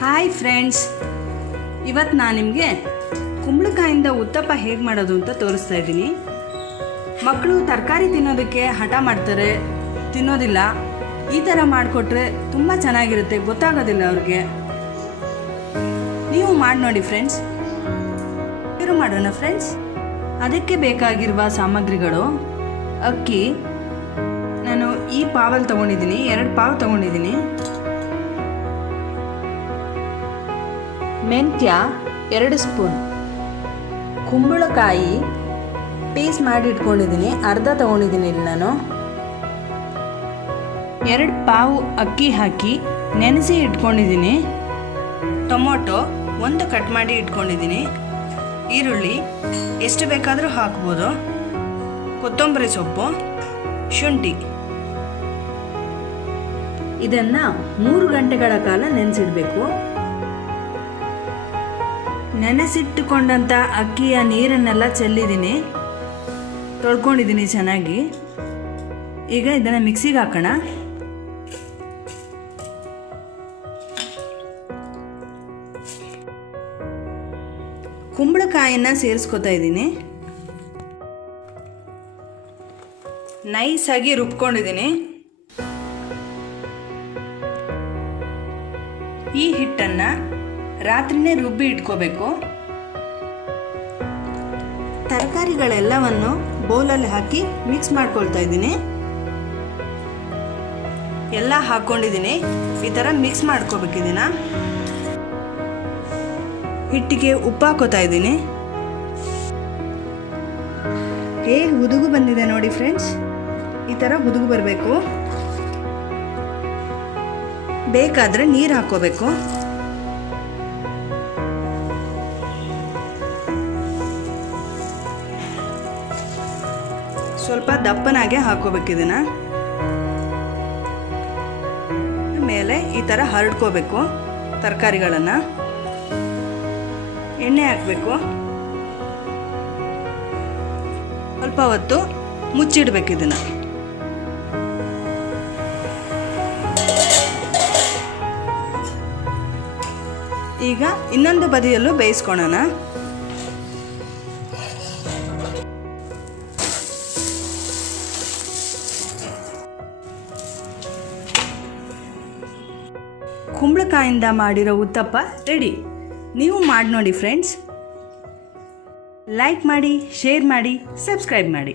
Hi friends ಇವತ್ತು ನಾನು ನಿಮಗೆ ಕುಂಬಳಕಾಯಿಂದ ಉತ್ತಪ್ಪ ಹೇಗೆ ಮಾಡೋದು ಅಂತ ತೋರಿಸ್ತಾ ಇದ್ದೀನಿ. ಮಕ್ಕಳು ತರಕಾರಿ ತಿನ್ನೋದಕ್ಕೆ ಹಠ ಮಾಡ್ತಾರೆ, ತಿನ್ನೋದಿಲ್ಲ. ಈ ಥರ ಮಾಡಿಕೊಟ್ರೆ ತುಂಬ ಚೆನ್ನಾಗಿರುತ್ತೆ, ಗೊತ್ತಾಗೋದಿಲ್ಲ ಅವ್ರಿಗೆ. ನೀವು ಮಾಡಿ ನೋಡಿ ಫ್ರೆಂಡ್ಸ್ ಶುರು ಮಾಡೋಣ ಫ್ರೆಂಡ್ಸ್ ಅದಕ್ಕೆ ಬೇಕಾಗಿರುವ ಸಾಮಗ್ರಿಗಳು. ಅಕ್ಕಿ. ನಾನು ಈ ಪಾವಲ್ಲಿ ತೊಗೊಂಡಿದ್ದೀನಿ, ಎರಡು ಪಾವ್ ತೊಗೊಂಡಿದ್ದೀನಿ. ಮೆಂತ್ಯ ಎರಡು ಸ್ಪೂನ್. ಕುಂಬಳಕಾಯಿ ಪೀಸ್ ಮಾಡಿ ಇಟ್ಕೊಂಡಿದ್ದೀನಿ ಅರ್ಧ ತೊಗೊಂಡಿದ್ದೀನಿ ಇಲ್ಲಿ ನಾನು. ಎರಡು ಪಾವು ಅಕ್ಕಿ ಹಾಕಿ ನೆನೆಸಿ ಇಟ್ಕೊಂಡಿದ್ದೀನಿ. ಟೊಮೊಟೊ ಒಂದು ಕಟ್ ಮಾಡಿ ಇಟ್ಕೊಂಡಿದ್ದೀನಿ. ಈರುಳ್ಳಿ ಎಷ್ಟು ಬೇಕಾದರೂ ಹಾಕ್ಬೋದು. ಕೊತ್ತಂಬರಿ ಸೊಪ್ಪು, ಶುಂಠಿ. ಇದನ್ನು ಮೂರು ಗಂಟೆಗಳ ಕಾಲ ನೆನೆಸಿಡಬೇಕು. ನೆನೆಸಿಟ್ಟುಕೊಂಡಂಥ ಅಕ್ಕಿಯ ನೀರನ್ನೆಲ್ಲ ಚೆಲ್ಲಿದ್ದೀನಿ. ತೊಳ್ಕೊಂಡಿದ್ದೀನಿ ಚೆನ್ನಾಗಿ. ಈಗ ಇದನ್ನು ಮಿಕ್ಸಿಗೆ ಹಾಕೋಣ. ಕುಂಬಳಕಾಯಿನ ಸೇರಿಸ್ಕೊತಾ ಇದ್ದೀನಿ. ನೈಸಾಗಿ ರುಬ್ಕೊಂಡಿದ್ದೀನಿ. ಈ ಹಿಟ್ಟನ್ನು ರಾತ್ರಿನೇ ರುಬ್ಬಿ ಇಟ್ಕೋಬೇಕು. ತರಕಾರಿಗಳೆಲ್ಲವನ್ನು ಬೌಲಲ್ಲಿ ಹಾಕಿ ಮಿಕ್ಸ್ ಮಾಡ್ಕೊಳ್ತಾ ಇದ್ದೀನಿ. ಎಲ್ಲ ಹಾಕ್ಕೊಂಡಿದ್ದೀನಿ. ಈ ಥರ ಮಿಕ್ಸ್ ಮಾಡ್ಕೋಬೇಕಿದ್ದೀನ ಹಿಟ್ಟಿಗೆ ಉಪ್ಪು ಹಾಕೋತಾ ಇದ್ದೀನಿ. ಏ, ಹುದುಗು ಬಂದಿದೆ ನೋಡಿ ಫ್ರೆಂಡ್ಸ್. ಈ ಥರ ಹುದುಗು ಬರಬೇಕು. ಬೇಕಾದರೆ ನೀರು ಹಾಕೋಬೇಕು. ಸ್ವಲ್ಪ ದಪ್ಪನಾಗೆ ಹಾಕೋಬೇಕು ಇದನ್ನ. ಮೇಲೆ ಈ ಥರ ಹರಡ್ಕೋಬೇಕು ತರಕಾರಿಗಳನ್ನು. ಎಣ್ಣೆ ಹಾಕಬೇಕು. ಸ್ವಲ್ಪ ಹೊತ್ತು ಮುಚ್ಚಿಡ್ಬೇಕು ಇದನ್ನು. ಈಗ ಇನ್ನೊಂದು ಬದಿಯಲ್ಲೂ ಬೇಯಿಸ್ಕೊಳೋಣ. ಕುಂಬಳಕಾಯಿಂದ ಮಾಡಿರೋ ಉತ್ತಪ್ಪ ರೆಡಿ ನೀವು ಮಾಡಿ ನೋಡಿ ಫ್ರೆಂಡ್ಸ್ ಲೈಕ್ ಮಾಡಿ ಶೇರ್ ಮಾಡಿ ಸಬ್ಸ್ಕ್ರೈಬ್ ಮಾಡಿ.